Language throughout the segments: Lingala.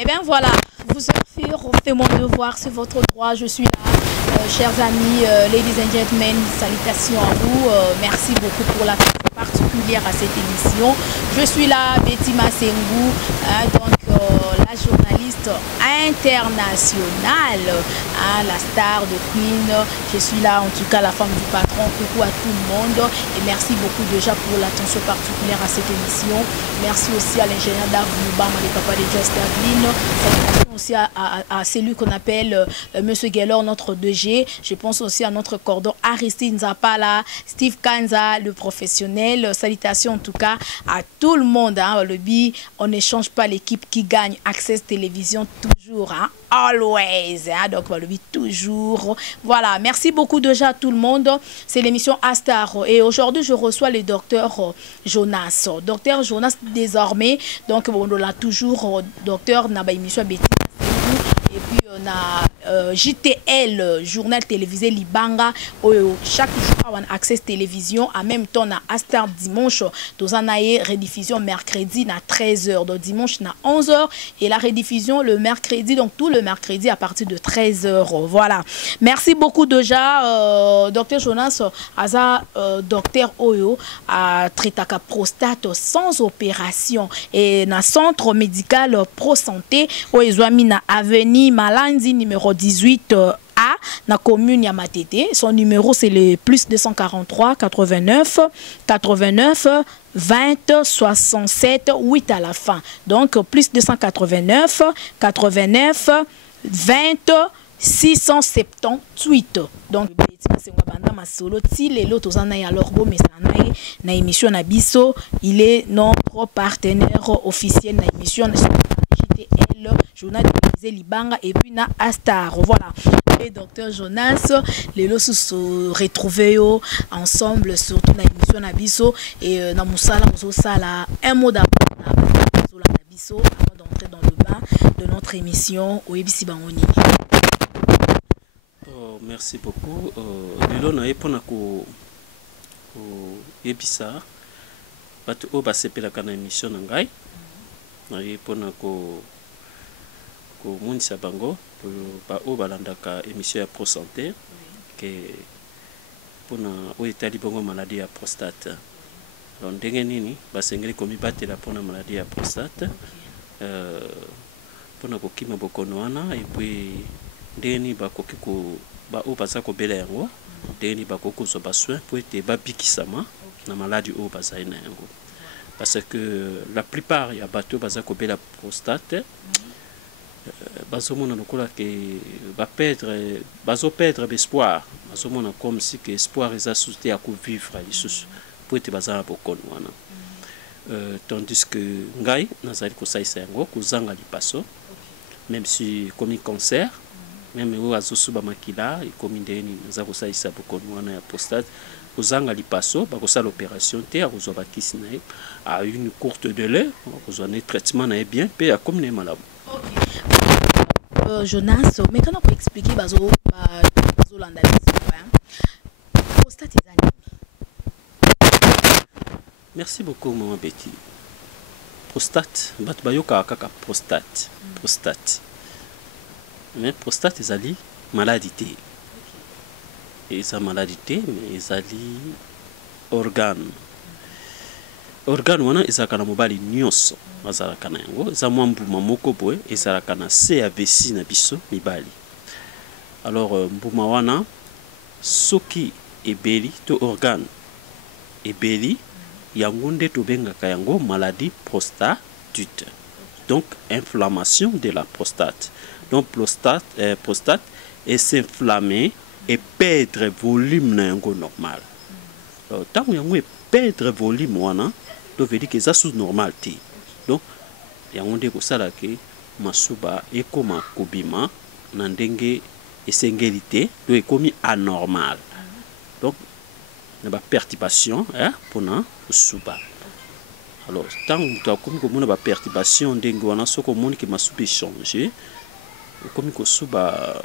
Et bien voilà, vous refait mon devoir, c'est votre droit, je suis là. Chers amis, ladies and gentlemen, salutations à vous. Merci beaucoup pour la particulière à cette émission. Je suis là, Betty Massengou, donc la journaliste internationale, la star de Queen. Je suis là, en tout cas, la femme du patron. Coucou à tout le monde et merci beaucoup déjà pour l'attention particulière à cette émission. Merci aussi à l'ingénieur Darvouba, les papas de Just Adeline. Salutations aussi à celui qu'on appelle Monsieur Geller, notre 2G. Je pense aussi à notre cordon Aristide Nzapala, Steve Kanza, le professionnel. Salutations en tout cas à tout le monde. Le B, on n'échange pas l'équipe qui gagne. Access Télévision toujours, always. Donc le B toujours. Voilà, merci beaucoup déjà à tout le monde. C'est l'émission Astar et aujourd'hui je reçois le docteur Jonas. Docteur Jonas désormais, donc on l'a toujours docteur Naba émission Betty. Et puis on a JTL, journal télévisé Libanga, chaque jour on a Access Télévision, en même temps on a Astar dimanche, dans un rediffusion mercredi à 13h, donc dimanche à 11h, et la rediffusion le mercredi, donc tout le mercredi à partir de 13h. Voilà. Merci beaucoup déjà, Dr Jonas, Aza, Dr Oyo, à Tritaka prostate sans opération, et dans centre médical Pro Santé, où ils ont mis na avenue Malandi numéro 18A, na commune Yamatete. Son numéro c'est le plus 243 89 89 20 67 8 à la fin. Donc plus 289 89 20 678. Donc il est notre partenaire officiel na émission JTL, journal télévisé Libanga et puis na Astar. Voilà. Et docteur Jonas, les lots se retrouver ensemble surtout na émission Nabiso et na Moussala Sala. Un mot d'abord na Nabiso avant d'entrer dans le bain de notre émission au Ebisi Bangoni. Merci beaucoup. Lelo na epona ko Ebisa bato o basepela kana émission na ngai na epona ko munisa bango ba o balandaka émission ya Pro Santé ke pona o etali bongo maladie ya prostate. Donc ndenge nini basengeli komi batela pona maladie ya prostate pona kokima bokono wana et puis ndeni bakoki ko ba o baza ko bela yango ndeni bakoko zo ba soin pour ete ba bikisama na maladie o baza ina yango parce que la plupart ya bato baza ko bela prostate bazomona lokola ke ba perdre espoir bazomona comme si que espoir eza souté à ko vivre lisusu pour ete baza bokono wana tandis que ngai nazali ko saisa yango kozanga lipaso même si comme cancer même où azosuba makila et comme ndeni nazako saisa bokono wana ya prostate kozanga lipaso bakosa l'opération te akozwa bakisi na à une courte délai akozwa ne traitement na bien pe comme ne malamu. Jonas, mais quand on peut expliquer bazo landa prostate ezali. Merci beaucoup maman Betty. Prostate bato bayoka kaka prostate. Mais prostate ezali maladie. Et sa maladie mais ezali organe. Organe wana ezalaka na mobali nyonso azalaka na yango eza mwa mbuma moko boye ezalaka na se ya vessie na biso mibali. Alors mbuma wana soki ebeli to organe ebeli yango nde tobengaka yango maladie prostatite. Donc inflammation de la prostate. Donc prostate est s'inflammer et perdre volume na yango normal. Tant yango e perdre volume wana to veut dire que ça sous normal ti. Donc yango nde ko sala ke masuba ekoma kobima na ndenge esengeli to ekomi anormal. Donc na ba perturbation pona suba. Alors tant que comme on a ba perturbation ndenge wana soko moni ke masuba changer comme ko suba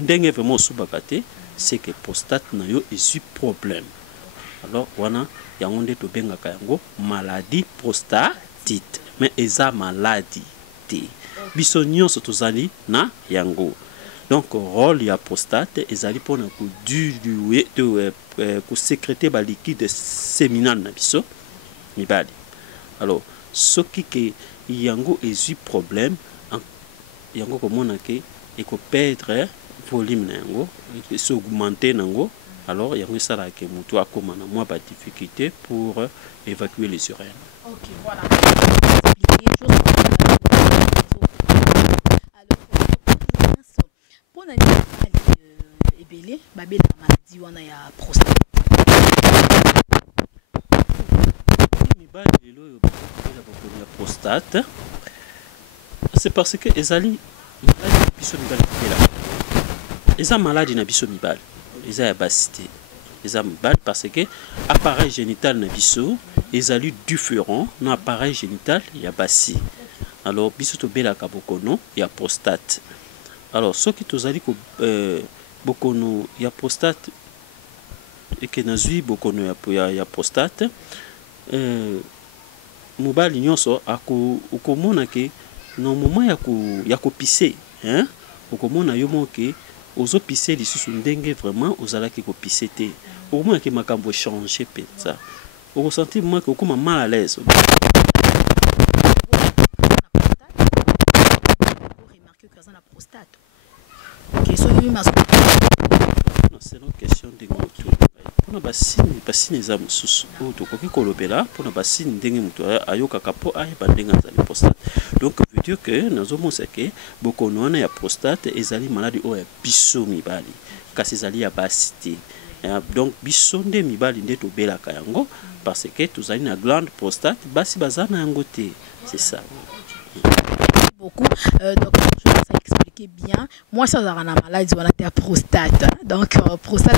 ndenge vraiment suba kate c'est que prostate na yo est problème. Alors wana yango nde to bengaka yango maladie prostatite mais eza maladie te. Biso nyonso tozali na yango. Donc rôle ya prostate ezali pona ko diluer ko sécréter ba liquide séminal na biso mibali. Alors soki ke yango ezui problème yango komona ke eko perdre volume na yango se augmenter nango, alors yango sala ke mutu akoma na mwa ba difficulté pour évacuer les urines. OK, voilà. Pour la ebele babela maladie wana ya prostate. Mibali lelo yo babela ya prostate. C'est parce que ezali maladie biso mibali babela. Eza maladie na biso mibali. Eza ya basité. Eza mibali parce que appareil génital na biso ezali différent na appareil génital ya basi. Alors biso to bela ka bokono ya prostate. Alors ce qui tozali ko bokono ya prostate et que nazui bokono ya prostate mobali nyonso ako ukomona ke no moment ya ko pisser hein ukomona yo moke ozo pisser lisusu ndenge vraiment ozalaki ko pisser te ukomona ke makambo changer penza o ressentir moi que okoma mal à l'aise. C'est une question de moto. Pour na basine za mususu o to koki kolobela pour na basine ndenge muto ayoka kapo ay bandenga za prostate. Donc veut dire que nazo monsa ke bokono na ya prostate ezali maladie o ya biso mibali kasi ezali ya basité. Donc biso nde mibali nde to belaka yango parce que tozali na glande prostate basi bazana yango te. C'est ça. Beaucoup. Donc, je vais expliquer bien. Moi, ça a une maladie, on a la prostate. Donc, prostate,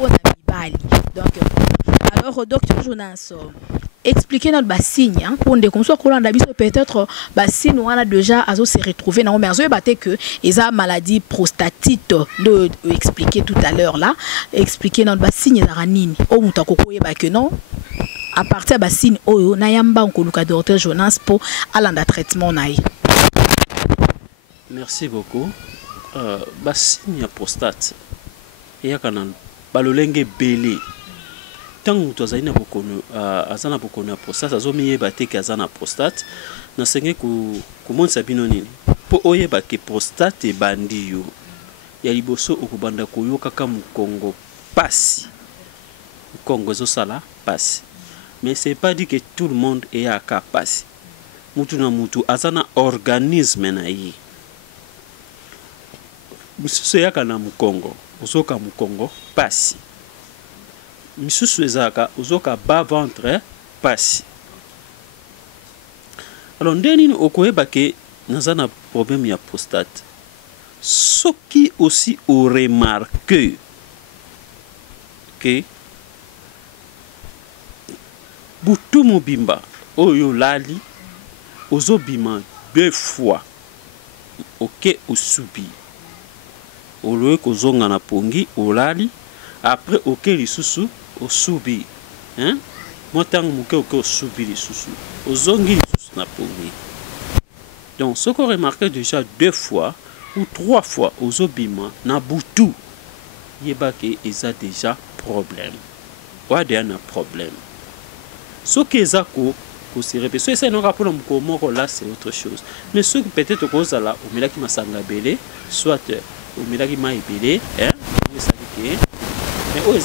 on a bali. Donc, alors, docteur Jonas, expliquez notre bassine. Pour des consoeurs qu'on a peut-être bassine, on a déjà à se retrouver. Non, mais je vais que ils ont maladie prostatite de expliquer tout à l'heure là. Expliquer notre bassine, il y a nini. Oh, vous t'as que non. À partir de bassine, oh, nayamba on koluka docteur Jonas pour aller dans traitement naï. Merci beaucoup. Bassine ya prostate. Et kana balolenge belé. Tant que tu as une bokono azana bokono prostate azomiye bateke azana prostate na senge ku monsa bino nini. Po oyeba ke prostate bandi yo. Ya liboso okubanda koyoka kaka mukongo pasi. Mukongo zo sala pasi. Mais c'est pas dit que tout le monde est à capacité. Mutu na mutu azana organisme na yi. Misusu yaka na mukongo, uzoka mukongo pasi. Misusu ezaka uzoka bas ventre pasi. Alors ndeni okoyeba ke nazana problème ya prostate. Soki aussi au remarque que butu mobimba oyo lali ozobima 2 fois ok osubi oloe kozonga na pongi olali après ok lisusu osubi hein motango moke ok osubi lisusu ozongi lisusu na pongi. Donc ce qu'on remarque déjà 2 fois ou 3 fois ozobima na butu yebake eza déjà problème wade na problème. Ce qui est à quoi se répète, c'est un rapport là, c'est autre chose. Mais ce qui peut-être cause là, au milieu qui m'a sanglabélé, soit au milieu qui m'a ébélé, hein, mais au milieu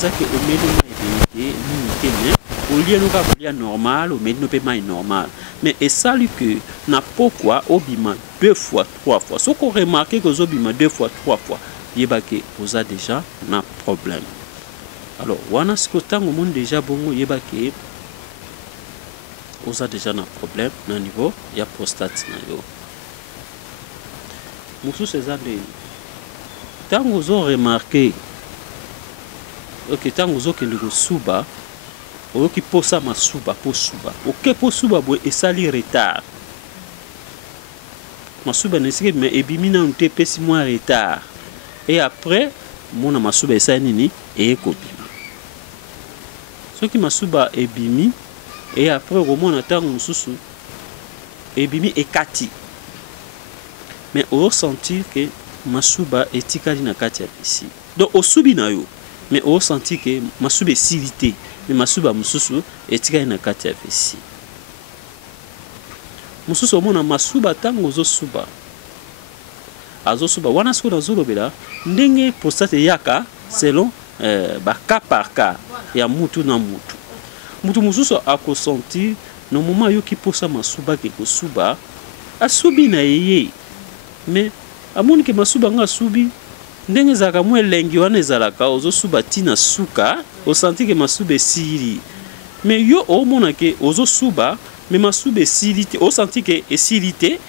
au milieu au lieu de normal, au milieu de normal. Mais et ça lui que n'a pourquoi au bima 2 fois, 3 fois. Ce qu'on remarque que au bima 2 fois, 3 fois, il y a déjà un problème. Alors, on a ce que tant au monde déjà bon, il y a on a déjà un problème au niveau de la prostate. Tant que vous avez remarqué que tant que vous avez suba, vous avez posé ma suba, ok, pour suba, et ça li retard. Ma suba n'est pas mais ebimina un TP 6 mois retard. Et après, mon ma suba est ça nini et copie. Ce qui ma suba ebimi. Et après, au moment où on attend un sous, et bimi et kati. mais au sentir que masuba etikali na kati ya pesi donc osubi na yo mais au sentir que masuba esilité mais masuba mususu etikali na kati ya pesi mususu omona masuba tango ozosuba azosuba wana siko nazolobela ndenge prostate yaka selon cas par cas ya mutu na mutu mutu mususu akosentir no moment yo kiposa masuba ke kosuba asubi na yeye mais amoni ke masuba nga asubi ndenge ezalaka mwa elengi wana ezalaka ozosuba tina suka osanti ke masuba esili mais yo omona ke ozosuba mais masuba esili te osanti ke esili te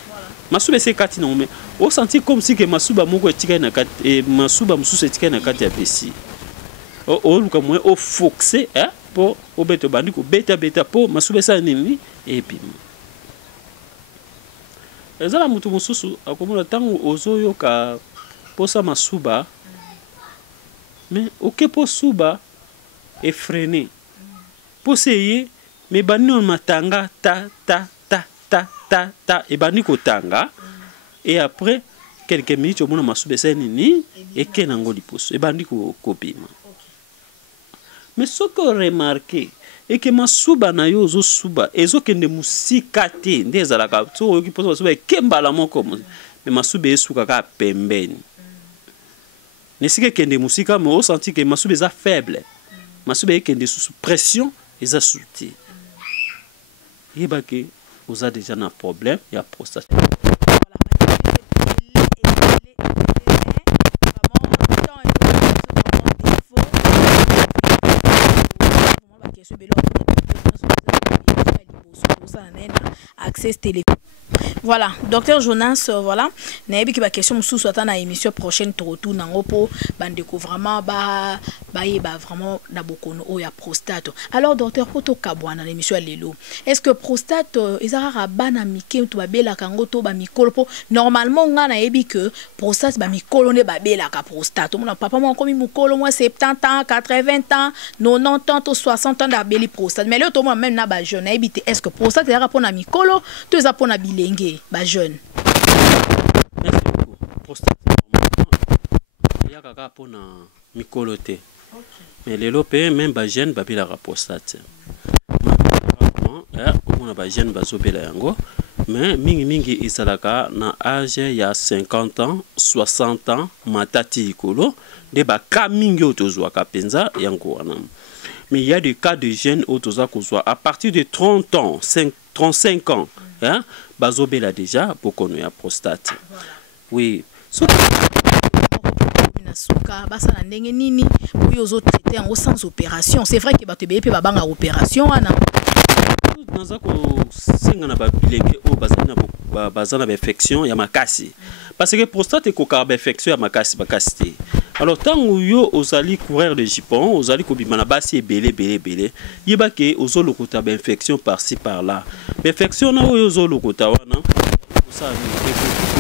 masuba esekati nango mais osanti comme si ke masuba moko etikali na kati masuba mosusu etikali na kati ya pesi oluka mwe ofoxe po obeto bandi kobeta po masuba esala nini ebima ezala mutu mosusu akomona ntango ozoyoka posa masuba mais oke po suba efrene pose ye mais bandi on matanga ta ebandi kotanga et après quelques minutes omona masuba esala nini eke nango liposo ebandi kobima mais ce que remarqué et que masuba na yo ozosuba ezokende musika te nde ezalaka so oyoki posa masuba ekembala moko mais masuba esukaka pembeni nesika ekende musika mais osenti ke masuba eza faible masuba ekende sous pression eza souti yeba ke oza déjà na problème ya prostate. Access télé. Voilà, docteur Jonas, voilà. Naebi ki ba question sous soit na émission prochaine to retour nango po bandeko vraiment ba vraiment na bokono o ya prostate. Alors docteur poto kabwana na émission lelo. Est-ce que prostate ezara bana mike to babela kango to ba mikolo po normalement nga naebi que prostate ba mikolo ne babela ka prostate. Mon papa mo komi mukolo moi 70 ans, 80 ans, 90 ans, 60 ans d'abeli prostate. Mais là to moi même na ba jeune naebi est-ce que prostate ezara po na mikolo to ezara po na bilenge ba jeune. Merci beaucoup. Prostate ya kaka po na mikolo te. Mais lelo pe même ba jeune babila ka prostate. On a ba jeune bazobela yango mais mingi ezalaka na âge ya 50 ans 60 ans matati ikolo de ba ka mingi otozwa ka penza yango wana. Mais il y a des cas de jeunes autoza kozwa à partir de 30 ans 35 ans hein bazobela déjà bokono ya prostate. Oui so suka basa na ndenge nini oyo zo traiter en sans opération. C'est vrai que ba te be pe ba banga opération ana naza ko singa na ba bilenge o bazana ba infection ya makasi parce que prostate ko ka ba infection ya makasi bakasi. Alors tant yo ozali courir de jupon ozali ko bimana basi ebele yeba ke ozolo kota ba infection par-ci par-là infection na oyo ozolo kota wana ça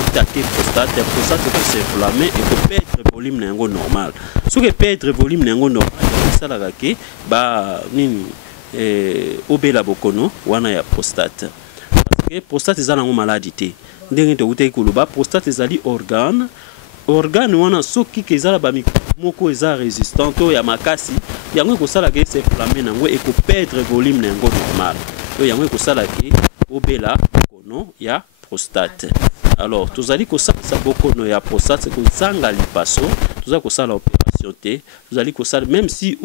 attaquer prostate peut s'inflammer et peut perdre volume nango normal ce que perdre volume nango normal ça la ke ba nini obela bokono wana ya prostate parce que prostate eza nango maladie te ndenge to uteki koloba prostate ezali organe wana soki kezala ba moko eza résistant to ya makasi yango ekosala ke s'inflammer nango et ko perdre volume nango normal to yango ekosala ke obela bokono ya prostate. Alors tozali kosala bokono ya prostate kozanga lipaso tozali kosala opération te tozali kosala même si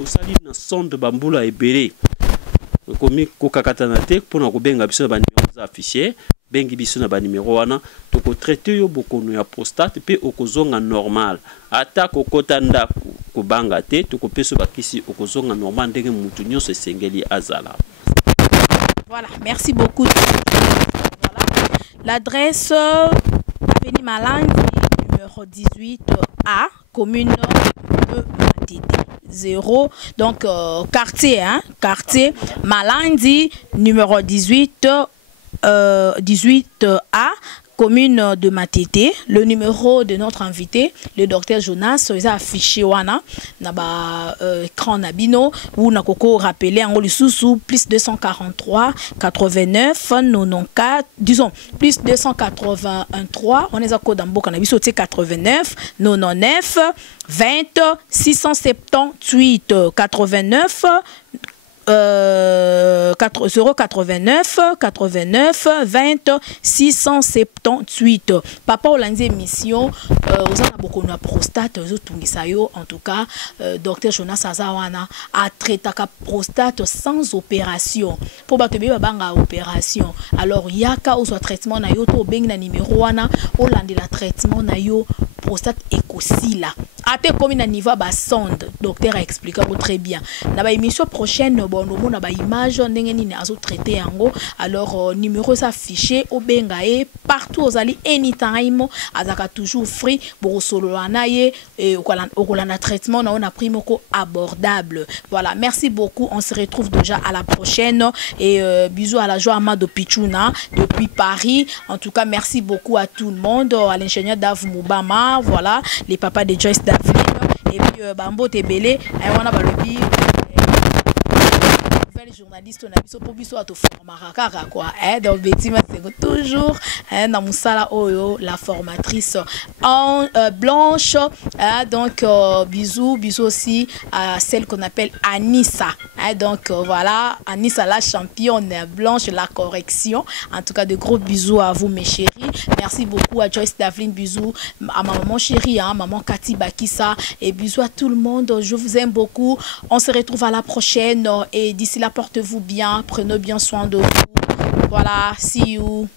osali na sonde bambula ebele komi kokakatana te mpona kobenga biso na banimero za affiché bengi biso na banimero wana toko traiter yo bokono ya prostate pe okozonga normal ata kokota ndako kobanga te tokopesa bakisi okozonga normal ndenge mutu nyonso esengeli azala. Voilà, merci beaucoup. Voilà. L'adresse avenue Malandi numéro 18A, commune de Matidi. 0, donc quartier, hein, quartier Malandi numéro 18A, commune de Matete. Le numéro de notre invité, le docteur Jonas, ils ont affiché wana na ba écran nabino ou na koko rappelé en sous plus 243 89 94 disons plus 283 on est à code en boka na biso 89 99 20 678 89 089 89 20 678. Papa Olanzi émission aux a beaucoup de prostate en tout cas docteur Jonas Azawana a traité la prostate sans opération pour battre banga opération. Alors yaka ou soit traitement na yo to beng na numéro wana Olandi la traitement na yo prostate écosila ate comme na niveau ba sonde docteur a expliqué très bien na ba émission prochaine bon na ba image ndenge nini azo traiter yango. Alors numéro s'affiché au bengae partout aux ali anytime azaka toujours free pour solo anaye et au na traitement na on a prix moko abordable. Voilà, merci beaucoup, on se retrouve déjà à la prochaine et bisous à la joie Amado Pichuna depuis Paris. En tout cas, merci beaucoup à tout le monde, à l'ingénieur Dave Moubama, voilà, les papas de Joyce Davlin et puis Bambo Tebele, on a balobi journaliste on a biso pour biso à te former quoi donc Betty c'est toujours na musala oyo la formatrice en blanche donc bisous aussi à celle qu'on appelle Anissa donc voilà Anissa la championne blanche la correction. En tout cas de gros bisous à vous mes chéris, merci beaucoup à Joyce Davlin, bisous à ma maman chérie maman Cathy Bakissa et bisous à tout le monde, je vous aime beaucoup, on se retrouve à la prochaine et d'ici là portez-vous bien, prenez bien soin de vous. Voilà, see you.